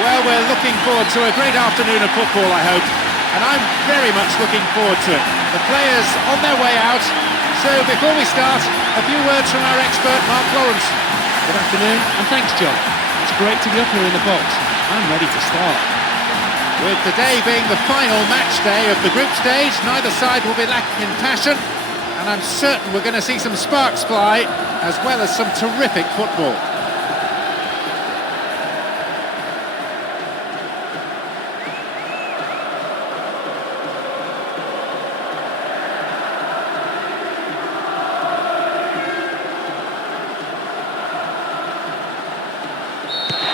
Well, we're looking forward to a great afternoon of football, I hope, and I'm very much looking forward to it. The players on their way out, so before we start, a few words from our expert, Mark Lawrence. Good afternoon, and thanks, John. It's great to be up here in the box. I'm ready to start. With today being the final match day of the group stage, neither side will be lacking in passion, and I'm certain we're going to see some sparks fly, as well as some terrific football.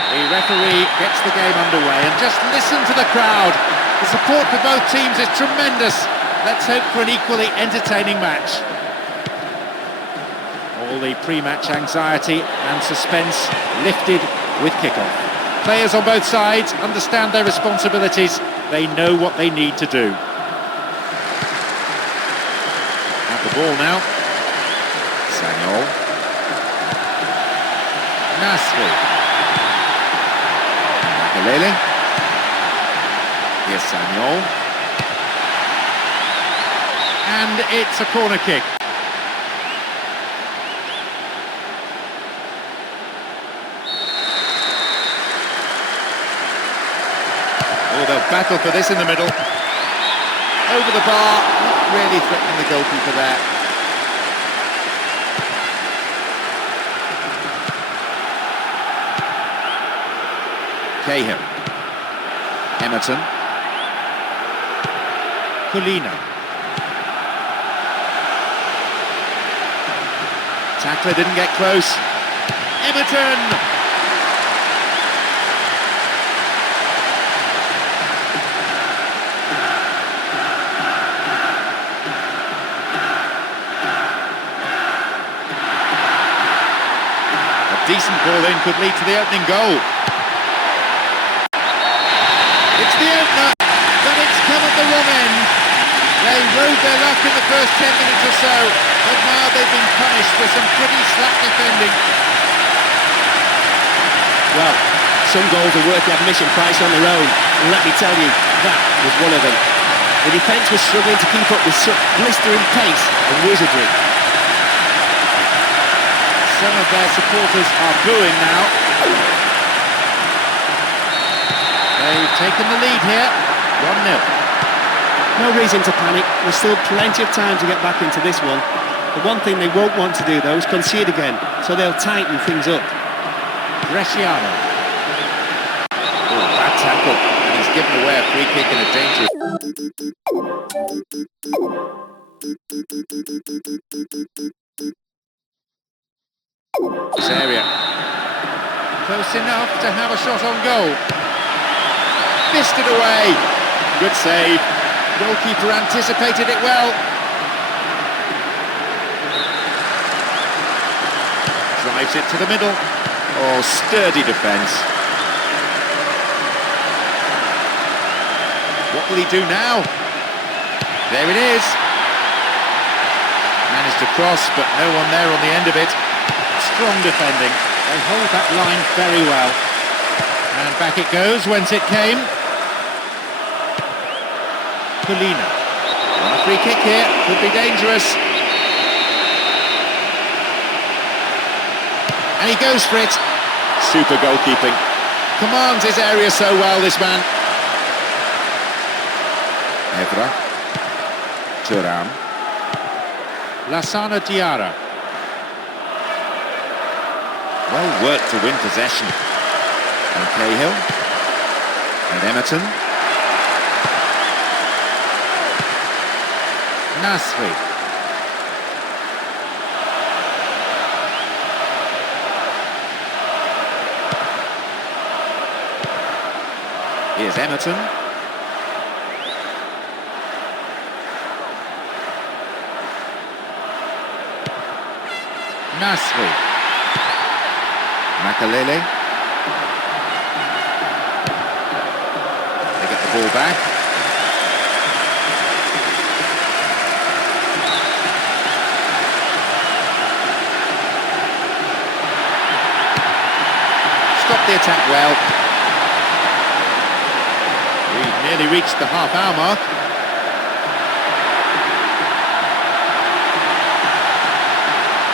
The referee gets the game underway, and just listen to the crowd. The support for both teams is tremendous. Let's hope for an equally entertaining match. All the pre-match anxiety and suspense lifted with kickoff. Players on both sides understand their responsibilities. They know what they need to do. At the ball now. Sagnol. Nasri. Lele. Here's Sagnol. And it's a corner kick. Oh, they'll battle for this in the middle. Over the bar, not really threatening the goalkeeper there. Cahill. Emerton. Colina. Tackler didn't get close. Emerton! A decent ball in could lead to the opening goal. It's the opener, but it's come at the wrong end. They rode their luck in the first 10 minutes or so, but now they've been punished with some pretty slack defending. Well, some goals are worth the admission price on their own, and let me tell you, that was one of them. The defence was struggling to keep up with such blistering pace and wizardry. Some of their supporters are booing now. They've taken the lead here, 1-0. No reason to panic, there's still plenty of time to get back into this one. The one thing they won't want to do, though, is concede again, so they'll tighten things up. Bresciano. Oh, bad tackle, and he's given away a free kick in a dangerous... This area. Close enough to have a shot on goal. Fisted away. Good save. Goalkeeper anticipated it well. Drives it to the middle. Oh, sturdy defence. What will he do now? There it is. Managed to cross, but no one there on the end of it. Strong defending. They hold that line very well. And back it goes, whence it came. Polina. On a free kick here, could be dangerous. And he goes for it. Super goalkeeping. Commands his area so well, this man. Evra. Turan. Lassana Diarra. Well worked to win possession. And Cahill. And Emerton. Nasri. Here's Emerton. Nasri. Makalele. They get the ball back. Stop the attack well. We've nearly reached the half-hour mark.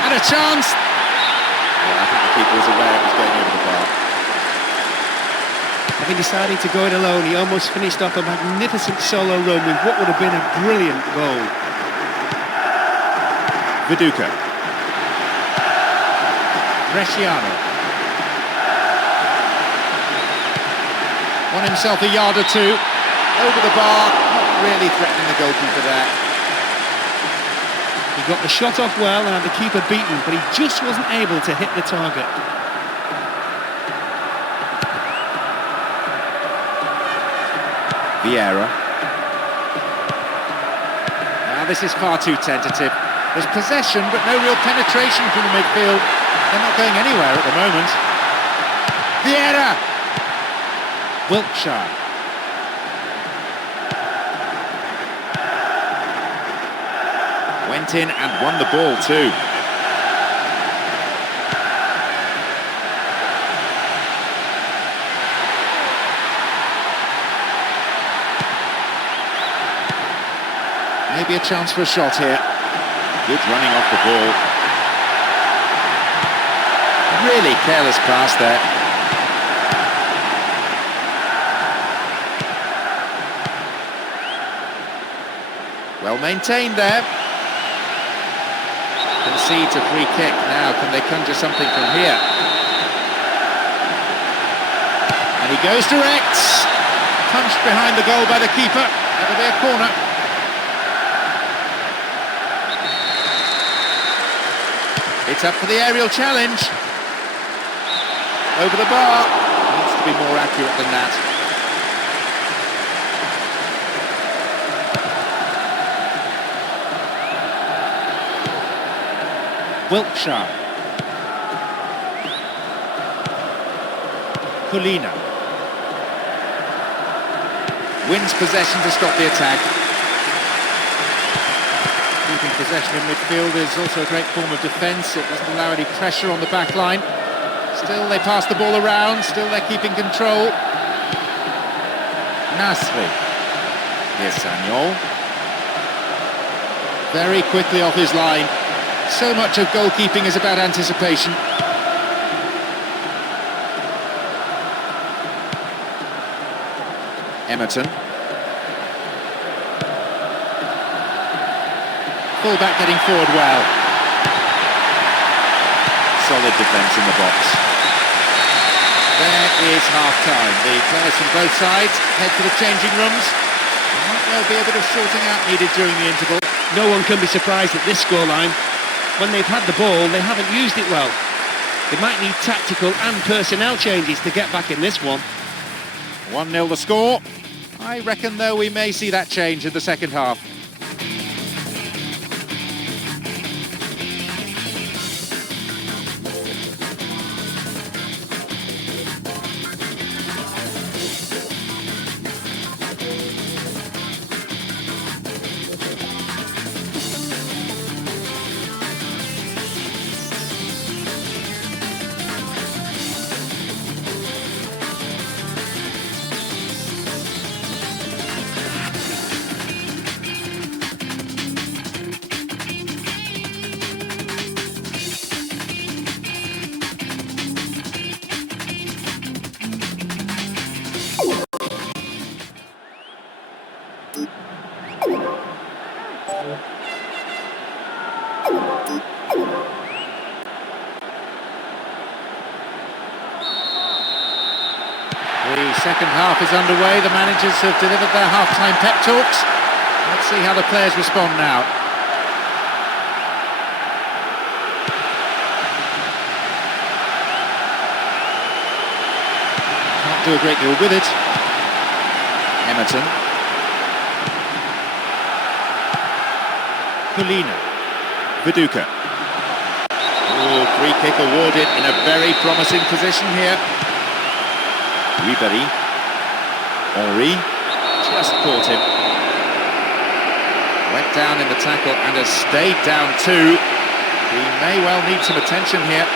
And a chance! Well, I think the keeper was aware it was going over the bar. Having decided to go it alone, he almost finished off a magnificent solo run with what would have been a brilliant goal. Viduka. Bresciano. Won himself a yard or two. Over the bar, not really threatening the goalkeeper there. He got the shot off well and had the keeper beaten, but he just wasn't able to hit the target. Vieira. Now this is far too tentative. There's possession, but no real penetration from the midfield. They're not going anywhere at the moment. Vieira! Wiltshire. Went in and won the ball too. Maybe a chance for a shot here. Good running off the ball. Really careless pass there. Well maintained there. Concedes a free kick. Now can they conjure something from here? And he goes direct. Punched behind the goal by the keeper. That'll be a corner. It's up for the aerial challenge. Over the bar. Needs to be more accurate than that. Wiltshire. Polina. Wins possession to stop the attack. Keeping possession in midfield is also a great form of defence. It doesn't allow any pressure on the back line. Still they pass the ball around, still they're keeping control. Nasri. Here's Sagnol. Very quickly off his line. So much of goalkeeping is about anticipation. Emerton. Full-back getting forward well. Solid defence in the box. There is half-time. The players from both sides head for the changing rooms. There'll be a bit of sorting out needed during the interval. No one can be surprised at this scoreline. When they've had the ball, they haven't used it well. They might need tactical and personnel changes to get back in this one. 1-0 the score. I reckon, though, we may see that change in the second half. The second half is underway. The managers have delivered their half-time pep talks. Let's see how the players respond now. Can't do a great deal with it. Emerton. Polina. Viduka. Oh, free kick awarded in a very promising position here. Ribéry. Henry. Just caught him. Went down in the tackle and has stayed down too. He may well need some attention here.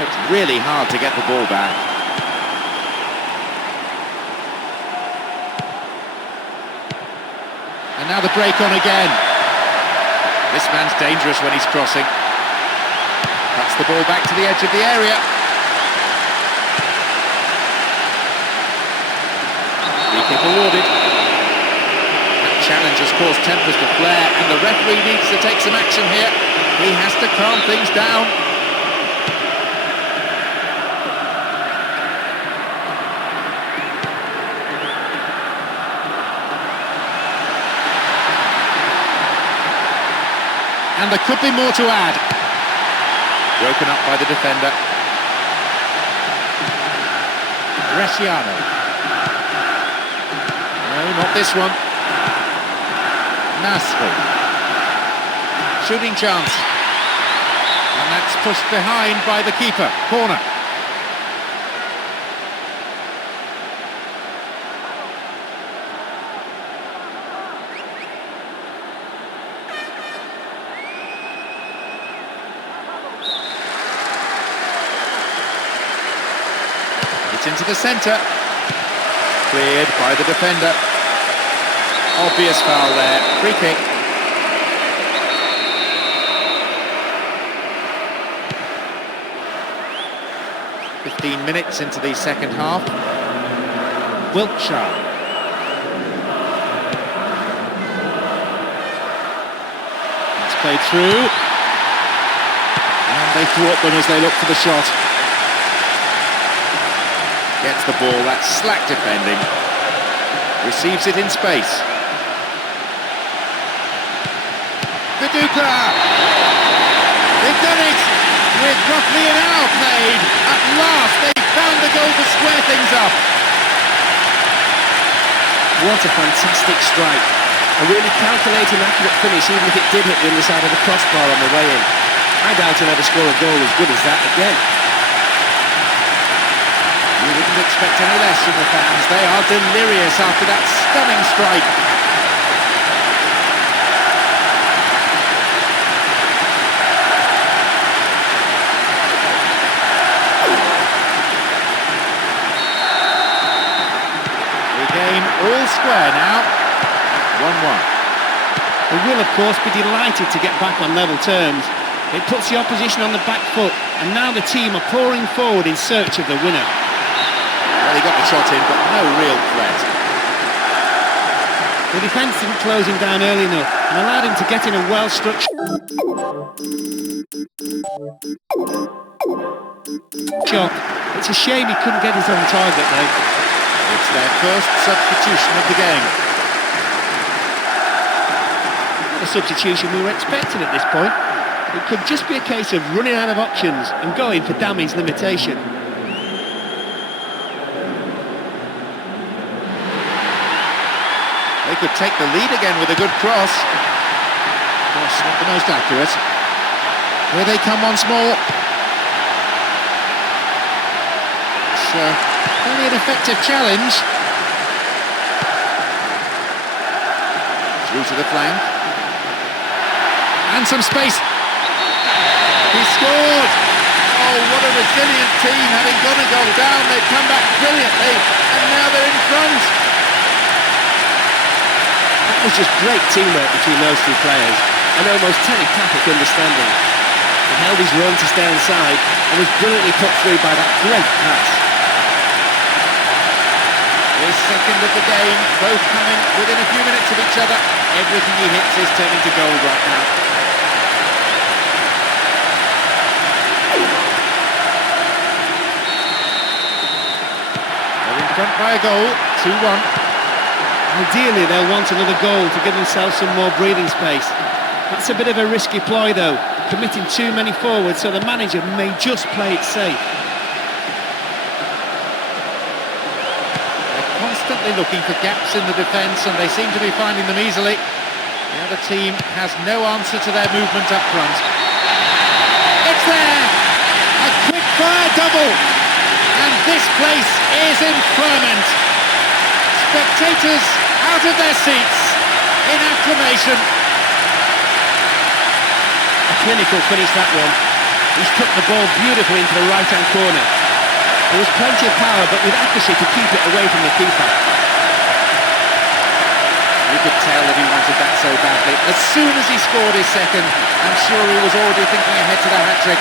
It's really hard to get the ball back. And now the break on again. This man's dangerous when he's crossing. Cuts the ball back to the edge of the area. Free kick awarded. That challenge has caused tempers to flare, and the referee needs to take some action here. He has to calm things down. And there could be more to add. Broken up by the defender. Bresciano. No, not this one. Nasri. Shooting chance. And that's pushed behind by the keeper. Corner. Into the centre, cleared by the defender. Obvious foul there, free kick. "15 minutes into the second half. Wiltshire. It's played through. And they thwart them as they look for the shot. Gets the ball, that's slack defending. Receives it in space. Viduka! They've done it! With roughly an hour played, at last they've found the goal to square things up. What a fantastic strike. A really calculated, accurate finish, even if it did hit the underside of the crossbar on the way in. I doubt he'll ever score a goal as good as that again. You wouldn't expect any less from the fans. They are delirious after that stunning strike. The game all square now. 1-1. They will, of course, be delighted to get back on level terms. It puts the opposition on the back foot, and now the team are pouring forward in search of the winner. Well, he got the shot in, but no real threat. The defence didn't close him down early enough and allowed him to get in a well-structured shot. It's a shame he couldn't get his own target, though. It's their first substitution of the game. Not a substitution we were expecting at this point. It could just be a case of running out of options and going for damage limitation. They could take the lead again with a good cross. Of course, not the most accurate. Here they come once more. It's only an effective challenge. Through to the flank. And some space. He scored! Oh, what a resilient team, having got a goal down. They've come back brilliantly, and now they're in front. That was just great teamwork between those two players, and almost telepathic understanding. He held his run to stay inside and was brilliantly put through by that great pass. His second of the game, both coming within a few minutes of each other. Everything he hits is turning to gold right now. They're in front by a goal, 2-1. Ideally, they'll want another goal to give themselves some more breathing space. That's a bit of a risky ploy, though, committing too many forwards, so the manager may just play it safe. Constantly looking for gaps in the defence, and they seem to be finding them easily. The other team has no answer to their movement up front. It's there! A quick-fire double! And this place is in ferment. Spectators out of their seats in acclamation. A clinical finish, that one. He's took the ball beautifully into the right-hand corner. There was plenty of power, but with accuracy to keep it away from the keeper. You could tell that he wanted that so badly. As soon as he scored his second, I'm sure he was already thinking ahead to the hat-trick.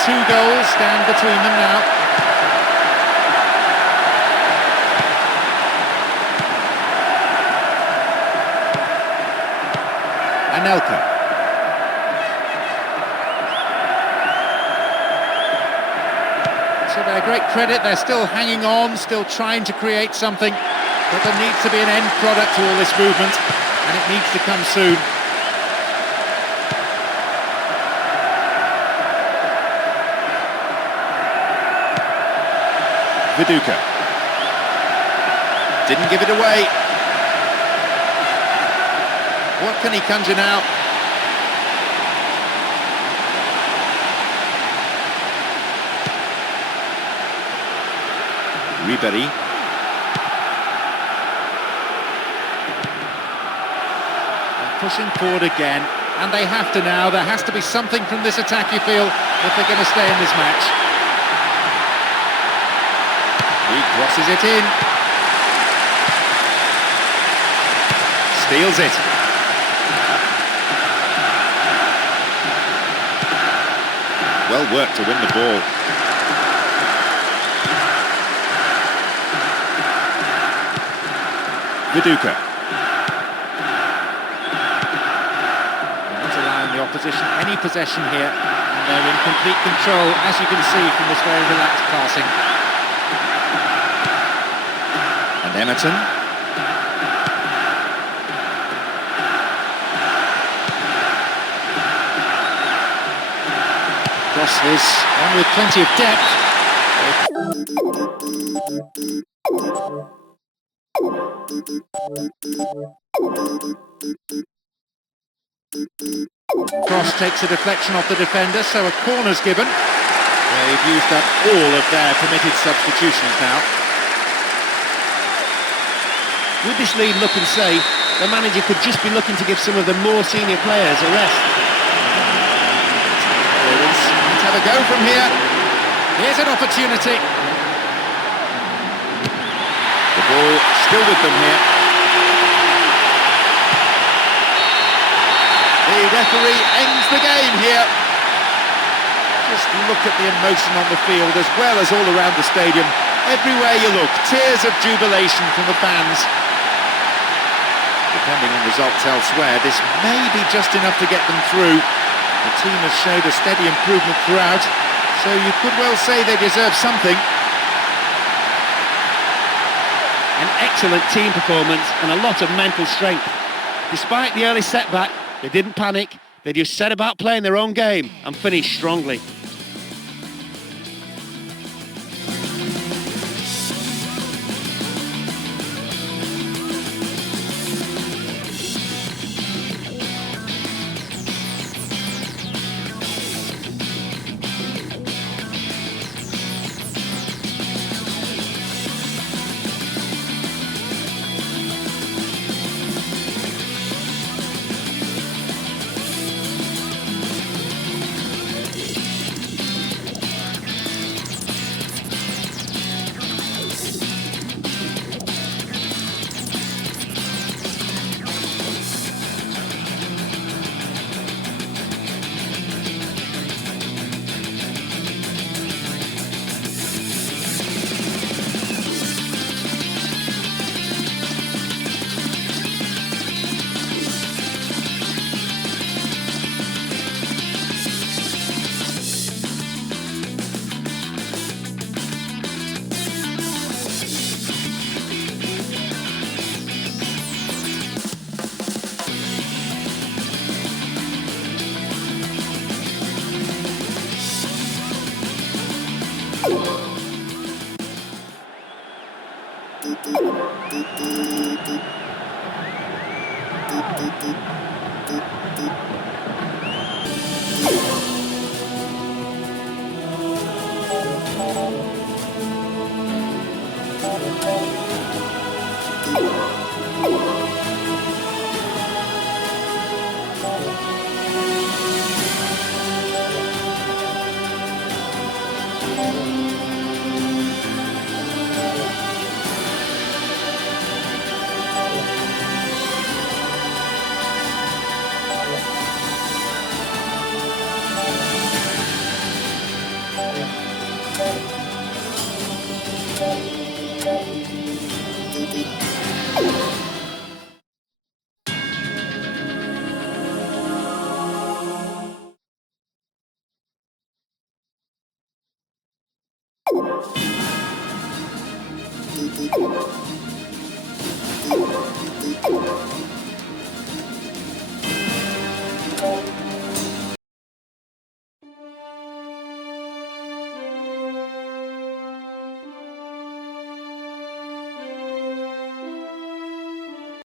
Two goals stand between them now. Anelka. To their great credit, they're still hanging on, still trying to create something, but there needs to be an end product to all this movement, and it needs to come soon. Viduka. Didn't give it away. What can he conjure now? Ribery. They're pushing forward again, and they have to now. There has to be something from this attack, you feel, if they're going to stay in this match. He crosses it in. Steals it. Well worked to win the ball. Viduka. Not allowing the opposition any possession here, and they're in complete control, as you can see from this very relaxed passing. And Emerton. Crosses on with plenty of depth. Cross takes a deflection off the defender, so a corner's given. They've used up all of their permitted substitutions now. With this lead looking safe, the manager could just be looking to give some of the more senior players a rest. Let's have a go from here. Here's an opportunity. The ball still with them here. The referee ends the game here. Just look at the emotion on the field as well as all around the stadium. Everywhere you look, tears of jubilation from the fans. Depending on results elsewhere, this may be just enough to get them through. The team has showed a steady improvement throughout, so you could well say they deserve something. An excellent team performance and a lot of mental strength. Despite the early setback, they didn't panic, they just set about playing their own game and finished strongly.